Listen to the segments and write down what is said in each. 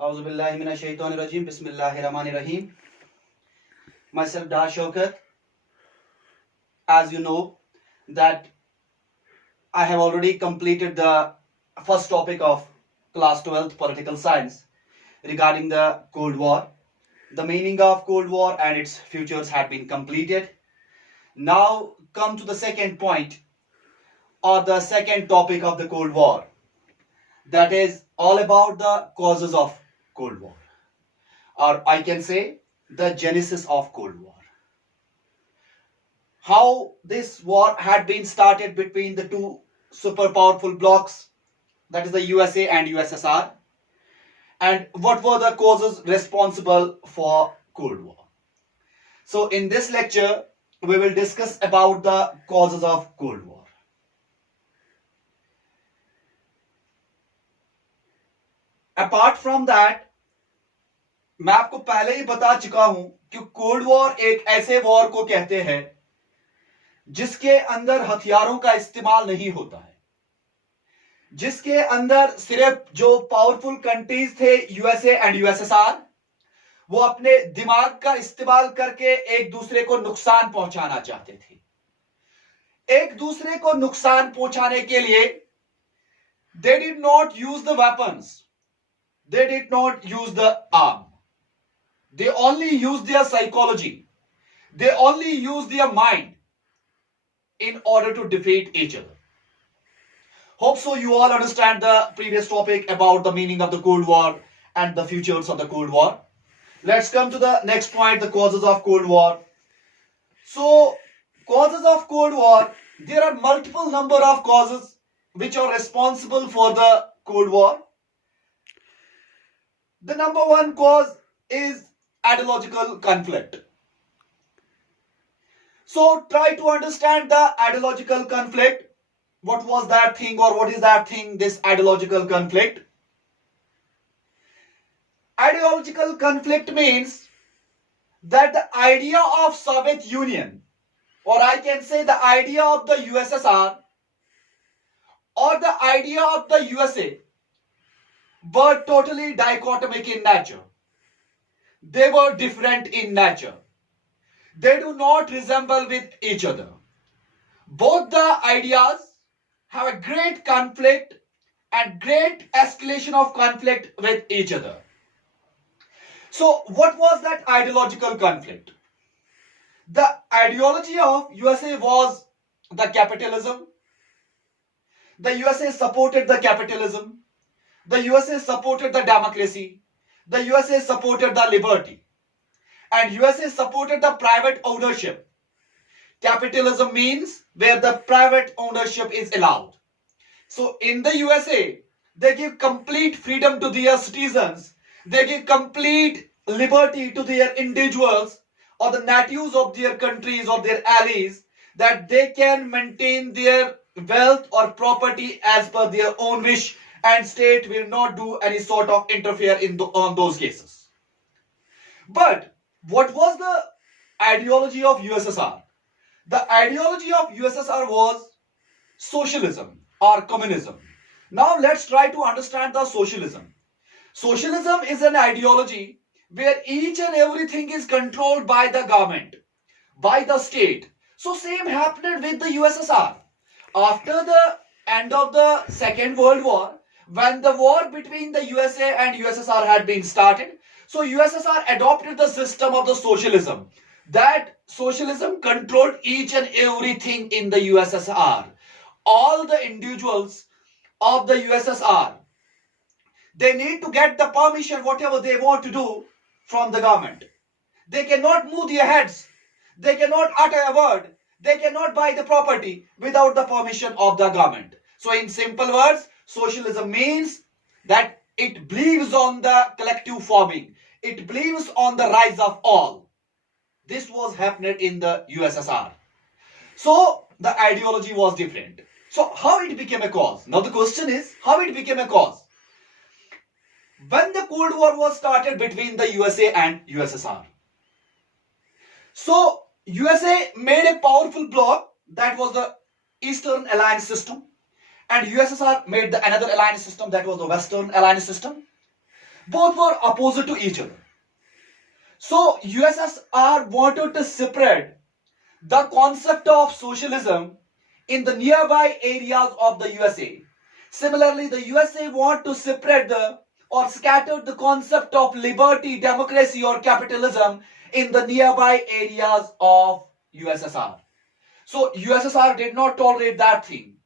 Auzubillahiminashaitanirajim. Bismillahirrahmanirrahim. Myself Dar Shaukat. As you know that I have already completed the first topic of class 12th political science regarding the Cold War. The meaning of Cold War and its futures had been completed. Now come to the second point or the second topic of the Cold War. That is all about the causes of Cold War, or I can say the genesis of Cold War. How this war had been started between the two super powerful blocs, that is the USA and USSR, and what were the causes responsible for Cold War. So in this lecture, we will discuss about the causes of Cold War. Apart from that, मैं आपको पहले ही बता चुका हूं कि cold war एक ऐसे war को कहते हैं जिसके अंदर हथियारों का इस्तेमाल नहीं होता है, जिसके अंदर सिर्फ जो पावरफुल कंट्रीज थे यूएसए एंड यूएसएसआर, वो अपने दिमाग का इस्तेमाल करके एक दूसरे को नुकसान पहुंचाना चाहते थे। एक दूसरे को नुकसान पहुंचाने के लिए they did not use the weapons, they did not use the arm, they only used their psychology, they only used their mind in order to defeat each other. Hope so you all understand the previous topic about the meaning of the Cold War and the futures of the Cold War. Let's come to the next point, the causes of Cold War. So, causes of Cold War, there are multiple number of causes which are responsible for the Cold War. The number one cause is ideological conflict. So try to understand the ideological conflict. What was that thing, or what is that thing, this ideological conflict? Ideological conflict means that the idea of Soviet Union, or I can say the idea of the USSR, or the idea of the USA, were totally dichotomic in nature. They were different in nature. They do not resemble with each other. Both the ideas have a great conflict and great escalation of conflict with each other. So what was that ideological conflict? The ideology of USA was the capitalism. The USA supported the capitalism. The USA supported the democracy. The USA supported the liberty. And USA supported the private ownership. Capitalism means where the private ownership is allowed. So in the USA, they give complete freedom to their citizens. They give complete liberty to their individuals or the natives of their countries or their allies, that they can maintain their wealth or property as per their own wish, and state will not do any sort of interfere on those cases. But what was the ideology of USSR? The ideology of USSR was socialism or communism. Now let's try to understand the socialism. Socialism is an ideology where each and everything is controlled by the government, by the state. So same happened with the USSR. After the end of the Second World War, when the war between the USA and USSR had been started, so USSR adopted the system of the socialism. That socialism controlled each and everything in the USSR. All the individuals of the USSR, they need to get the permission whatever they want to do from the government. They cannot move their heads. They cannot utter a word. They cannot buy the property without the permission of the government. So in simple words, socialism means that it believes on the collective farming. It believes on the rise of all. This was happening in the USSR. So the ideology was different. So how it became a cause? Now the question is, how it became a cause? When the Cold War was started between the USA and USSR. So USA made a powerful bloc, that was the Eastern Alliance system, and USSR made another alliance system, that was the Western Alliance system. both were opposite to each other. So USSR wanted to spread the concept of socialism in the nearby areas of the USA. Similarly, the USA want to spread the or scatter the concept of liberty, democracy or capitalism in the nearby areas of USSR. So USSR did not tolerate that thing.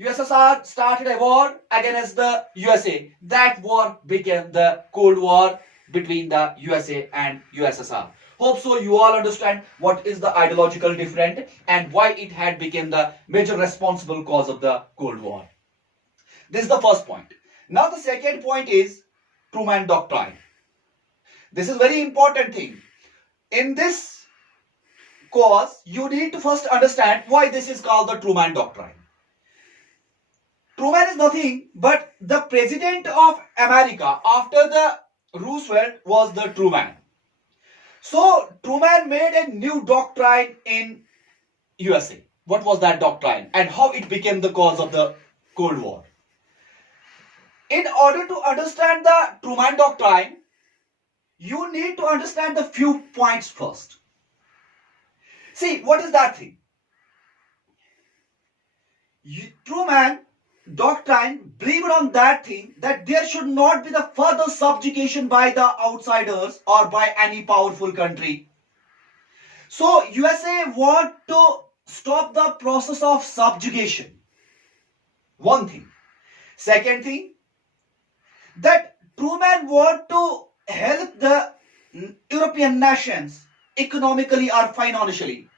USSR started a war against the USA. That war became the Cold War between the USA and USSR. Hope so you all understand what is the ideological difference and why it had become the major responsible cause of the Cold War. This is the first point. Now the second point is Truman Doctrine. This is very important thing. In this cause, you need to first understand why this is called the Truman Doctrine. Truman is nothing but the president of America after the Roosevelt was the Truman. So Truman made a new doctrine in USA. What was that doctrine and how it became the cause of the Cold War? In order to understand the Truman Doctrine, you need to understand the few points first. See, what is that thing? Truman Doctrine believed on that thing that there should not be the further subjugation by the outsiders or by any powerful country. So USA want to stop the process of subjugation. One thing. Second thing, that Truman want to help the European nations economically or financially.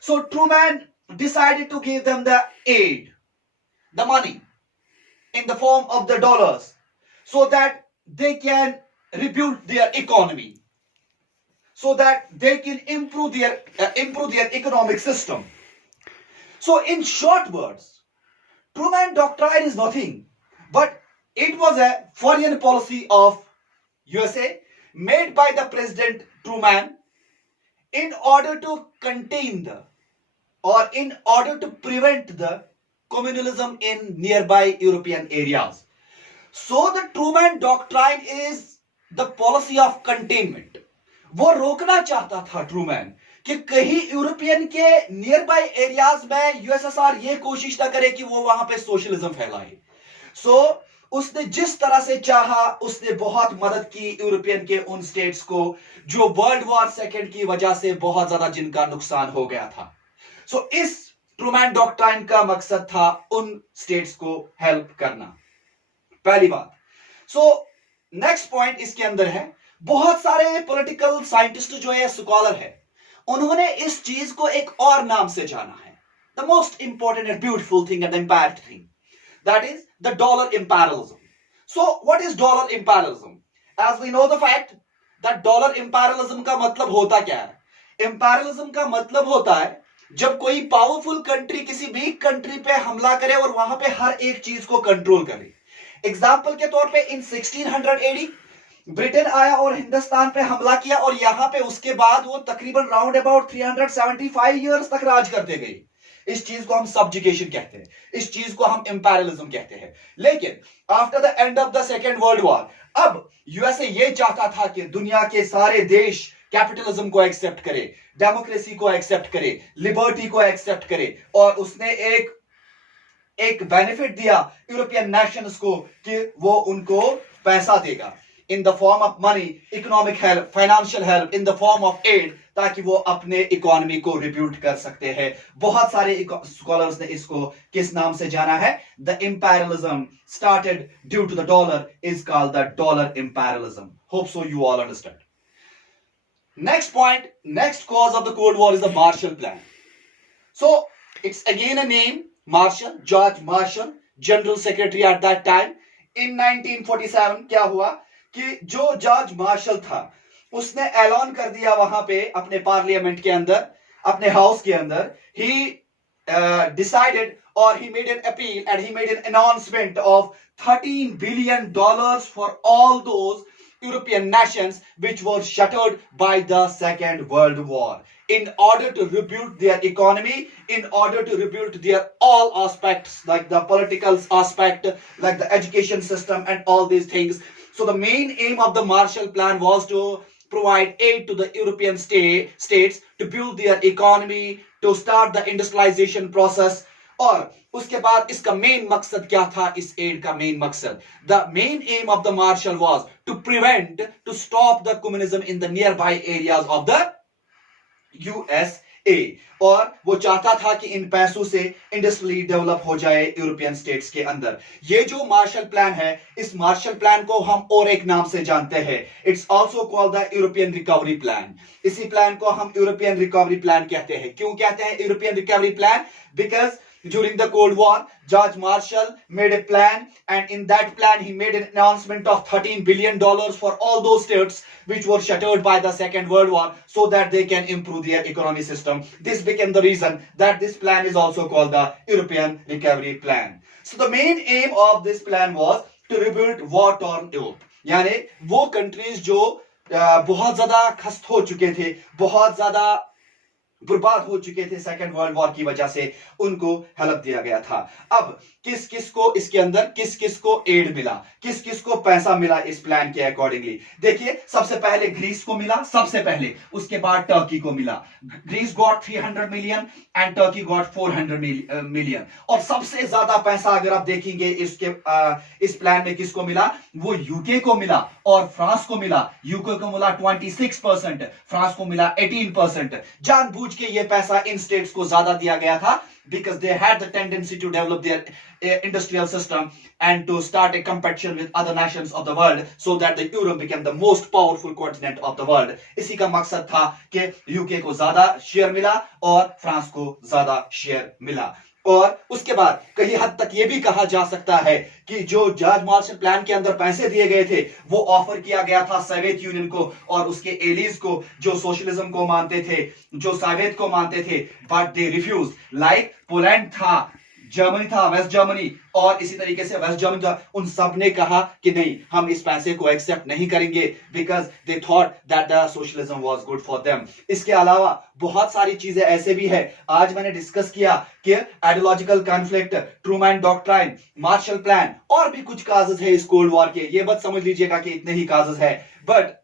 So Truman decided to give them the aid, the money in the form of the dollars so that they can rebuild their economy, so that they can improve their economic system. So in short words, Truman Doctrine is nothing but it was a foreign policy of USA made by the President Truman in order to contain the or in order to prevent the communalism in nearby European areas. So the Truman Doctrine is the policy of containment. वो रोकना चाहता था Trueman कि कहीं European के nearby areas में USSR ये कोशिश ना करे कि वो वहां पे सोशलिज्म फैलाए. सो उसने जिस तरह से चाहा उसने बहुत मदद की यूरोपियन के उन स्टेट्स को जो वर्ल्ड वॉर सेकेंड की वजह से बहुत ज्यादा जिनका नुकसान हो गया था. सो इस ट्रूमैन डॉक्ट्राइन का मकसद था उन स्टेट्स को हेल्प करना. पहली बात. सो नेक्स्ट पॉइंट इसके अंदर है, बहुत सारे पॉलिटिकल साइंटिस्ट जो है स्कॉलर है उन्होंने इस चीज को एक और नाम से जाना है. The most important and beautiful thing and impact thing, that is the dollar imperialism. So what is dollar imperialism? As we know the fact that dollar imperialism का मतलब होता क्या है? Imperialism का मतलब होता है जब कोई पावरफुल कंट्री किसी वीक कंट्री पे हमला करे और वहां पे हर एक चीज को कंट्रोल करे. एग्जाम्पल के तौर पे इन 1600 AD ब्रिटेन आया और हिंदुस्तान पे हमला किया और यहां पे उसके बाद वो तकरीबन राउंड अबाउट 375 इयर्स तक राज करते गए. इस चीज को हम सब्जुगेशन कहते हैं, इस चीज को हम इंपेरियलिज्म कहते हैं. लेकिन after the end of the second world war अब यूएसए ये चाहता था कि दुनिया के सारे देश कैपिटलिज्म को एक्सेप्ट करे, डेमोक्रेसी को एक्सेप्ट करे, लिबर्टी को एक्सेप्ट करे और उसने एक बेनिफिट दिया यूरोपियन नेशंस को कि वो उनको पैसा देगा in the form of money, economic help, financial help, in the form of aid, ताकि वो अपने इकोनॉमी को रिब्यूट कर सकते हैं. बहुत सारे स्कॉलर्स ने इसको किस नाम से जाना है? The imperialism started due to the dollar is called the dollar imperialism. Hope so you all understand. Next point, next cause of the Cold War is the Marshall Plan. So it's again a name, Marshall, George Marshall, General Secretary at that time. In 1947 क्या हुआ कि जो George martial था उसने ऐलान कर दिया वहां पे अपने पार्लियामेंट के अंदर, अपने हाउस के अंदर, he decided or he made an appeal and he made an announcement of $13 billion for all those European nations which were shattered by the Second World War in order to rebuild their economy, in order to rebuild their all aspects like the political aspect, like the education system and all these things. So the main aim of the Marshall Plan was to provide aid to the European states to build their economy, to start the industrialization process. और उसके बाद इसका main मकसद क्या था? इस add का main मकसद, the main aim of the Marshall was to prevent, to stop the communism in the nearby areas of the USA. और वो चाहता था कि इन पैसों से इंडस्ट्री डेवलप हो जाए यूरोपियन स्टेट्स के अंदर। ये जो मार्शल प्लान है, इस मार्शल प्लान को हम और एक नाम से जानते हैं, it's also called the European recovery plan. इसी प्लान को हम यूरोपियन रिकवरी प्लान कहते हैं। क्यों कहते हैं European recovery plan? Because during the Cold War, George Marshall made a plan, and in that plan he made an announcement of $13 billion for all those states which were shattered by the Second World War, so that they can improve their economic system. This became the reason that this plan is also called the European Recovery Plan. So the main aim of this plan was to rebuild war-torn Europe. यानी वो countries जो बहुत ज्यादा खस्त हो चुके थे, बहुत ज्यादा बर्बाद हो चुके थे सेकेंड वर्ल्ड वॉर की वजह से, उनको हेल्प दिया गया था। अब किस किस को इसके अंदर किस किस को एड मिला, किस किस को पैसा मिला इस प्लान के अकॉर्डिंगली? देखिए, सबसे पहले ग्रीस को मिला, सबसे पहले, उसके बाद टर्की को मिला। Greece got 300 million and Turkey got 400 million. और सबसे ज्यादा पैसा अगर आप देखेंगे इस प्लान में किसको मिला? वो यूके को मिला और फ्रांस को मिला। यूके को मिला 26%, फ्रांस को मिला 18%। जानबूझ के ये पैसा इन स्टेट्स को ज्यादा दिया गया था, because they had the tendency to develop their industrial system and to start a competition with other nations of the world, so that the Europe became the most powerful continent of the world. इसी का मकसद था कि UK को ज्यादा share मिला और France को ज्यादा शेयर मिला। और उसके बाद कहीं हद तक यह भी कहा जा सकता है कि जो जॉर्ज मार्शल प्लान के अंदर पैसे दिए गए थे, वो ऑफर किया गया था सोवियत यूनियन को और उसके एलीज को, जो सोशलिज्म को मानते थे, जो सोवियत को मानते थे, but they refuse. Like Poland था, जर्मनी था, वेस्ट जर्मनी, और इसी तरीके से वेस्ट जर्मनी था, उन सब ने कहा कि नहीं, हम इस पैसे को एक्सेप्ट नहीं करेंगे, because they thought that the socialism was good for them. इसके अलावा बहुत सारी चीजें ऐसे भी है, आज मैंने डिस्कस किया कि ideological conflict, Truman doctrine, Marshall plan, और भी कुछ काजेस है इस कोल्ड वॉर के। ये मत समझ लीजिएगा कि इतने ही काजेस है, but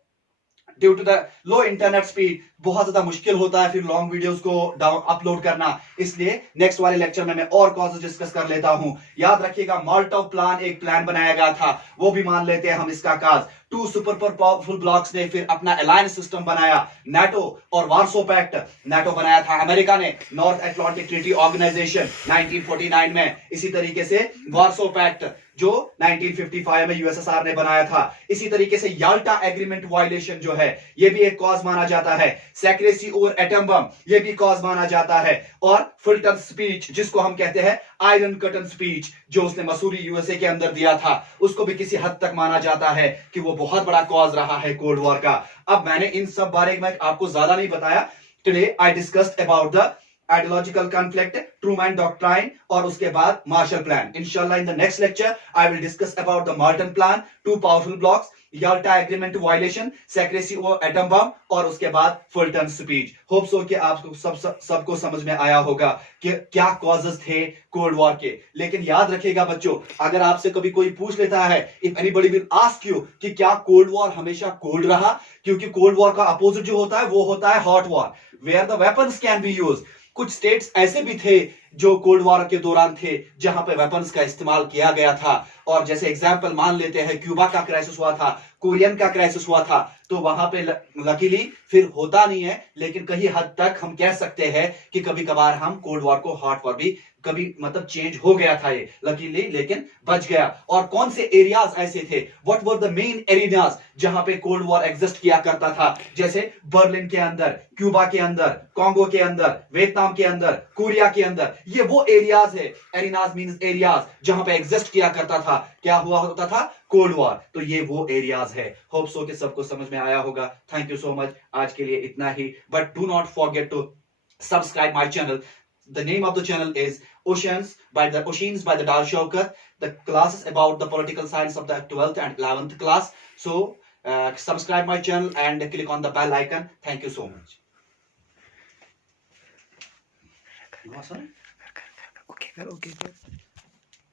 due to the low internet speed बहुत ज्यादा मुश्किल होता है फिर लॉन्ग वीडियोस को अपलोड करना, इसलिए नेक्स्ट वाले लेक्चर में मैं और कॉजेस डिस्कस कर लेता हूं। याद रखिएगा, मोल्टोव प्लान एक प्लान बनाया गया था, वो भी मान लेते हैं हम इसका काज। टू सुपर पावरफुल ब्लॉक्स ने फिर अपना अलायंस सिस्टम बनाया, नाटो और वार्सो पैक्ट। नाटो बनाया था अमेरिका ने, नॉर्थ अटलांटिक ट्रीटी ऑर्गेनाइजेशन 1949 में। इसी तरीके से वार्सो पैक्ट जो 1955 में यूएसएसआर ने बनाया था। इसी तरीके से याल्टा एग्रीमेंट वायलेशन जो है, ये भी एक कॉज माना जाता है। सेक्रेसी ओवर एटम बम, ये भी कॉज माना जाता है। और फुलटन स्पीच, जिसको हम कहते हैं आयरन कर्टन स्पीच, जो उसने मसूरी यूएसए के अंदर दिया था, उसको भी किसी हद तक माना जाता है कि वो बहुत बड़ा कॉज रहा है कोल्ड वॉर का। अब मैंने इन सब बारे में आपको ज्यादा नहीं बताया। Today I discussed about the ideological conflict, Truman doctrine, और उसके बाद मार्शल प्लान। इंशाल्लाह in the next lecture I will discuss about the Marton plan, two powerful blocks, Yalta agreement violation, secrecy over atom bomb, और उसके बाद Fulton speech. Hope so कि आपको सबको समझ में आया होगा कि क्या कॉजेस थे कोल्ड वॉर के। लेकिन याद रखिएगा बच्चों, अगर आपसे कभी कोई पूछ लेता है, if anybody will ask you कि क्या कोल्ड वॉर हमेशा कोल्ड रहा, क्योंकि कोल्ड वॉर का अपोजिट जो होता है वो होता है hot war, where the weapons can be used. कुछ स्टेट्स ऐसे भी थे जो कोल्ड वॉर के दौरान थे जहां पे वेपन्स का इस्तेमाल किया गया था। और जैसे एग्जांपल मान लेते हैं, क्यूबा का क्राइसिस हुआ था, कोरियन का क्राइसिस हुआ था, तो वहां पे लकीली फिर होता नहीं है, लेकिन कहीं हद तक हम कह सकते हैं कि कभी कभार हम कोल्ड वॉर को हॉट वॉर भी कभी मतलब चेंज हो गया था ये लकीली, लेकिन बच गया। और कौन से एरियाज ऐसे थे, what were the main areas जहां पे कोल्ड वॉर एग्जिस्ट किया करता था? जैसे बर्लिन के अंदर, क्यूबा के अंदर, कांगो के अंदर, वियतनाम के अंदर, कोरिया के अंदर, ये वो एरियाज है, एरिनाज मींस एरियाज, जहां पे एग्जिस्ट किया करता था, क्या हुआ होता था, कोल्ड वॉर। तो ये वो एरियाज है। होप सो कि सबको समझ में आया होगा। थैंक यू सो मच, आज के लिए इतना ही। But do not forget to subscribe my channel. The name of the channel is Oceans by the Dar Shaukat. The class is about the political science of the 12th and 11th class. So subscribe my channel and click on the bell icon. Thank you so much. Okay.